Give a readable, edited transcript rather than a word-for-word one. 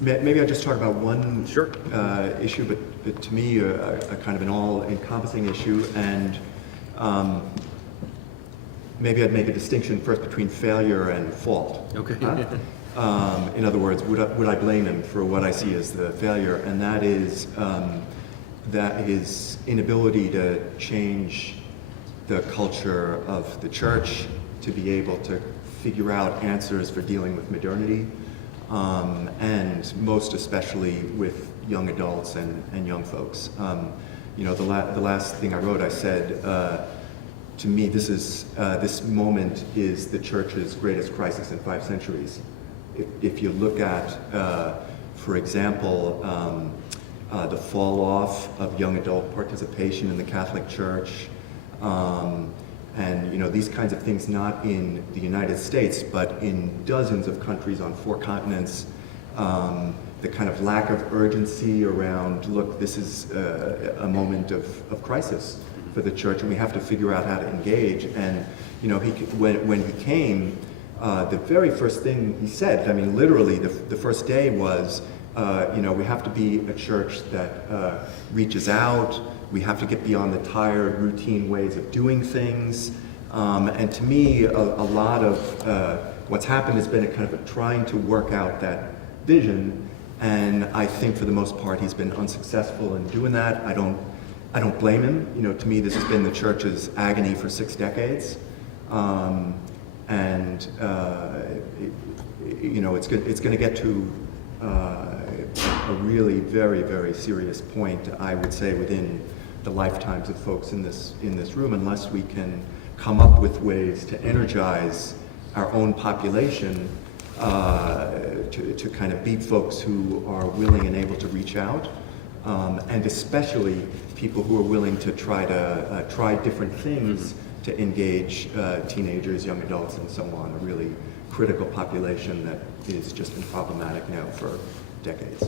Maybe I'll just talk about one Sure. issue, but to me, a kind of an all-encompassing issue, and maybe I'd make a distinction first between failure and fault. Okay. In other words, would I blame him for what I see as the failure? And that is that his inability to change the culture of the church, to be able to figure out answers for dealing with modernity, and most especially with young adults and young folks. You know, the last thing I wrote, I said, to me, this moment is the church's greatest crisis in 5 centuries. If you look at, for example, the fall off of young adult participation in the Catholic Church, and you know, these kinds of things, not in the United States, but in dozens of countries on 4 continents, the kind of lack of urgency around, look, this is a moment of crisis for the church, and we have to figure out how to engage. And you know, when he came, the very first thing he said, I mean, literally, the first day was, you know, we have to be a church that reaches out. We have to get beyond the tired, routine ways of doing things. And to me, a lot of what's happened has been a kind of a trying to work out that vision. And I think for the most part, he's been unsuccessful in doing that. I don't blame him. You know, to me, this has been the church's agony for 6 decades. You know, it's going to get to a really very, very serious point, I would say, within the lifetimes of folks in this room, unless we can come up with ways to energize our own population to kind of beat folks who are willing and able to reach out, and especially people who are willing to try different things to engage teenagers, young adults, and so on, a really critical population that has just been problematic now for decades.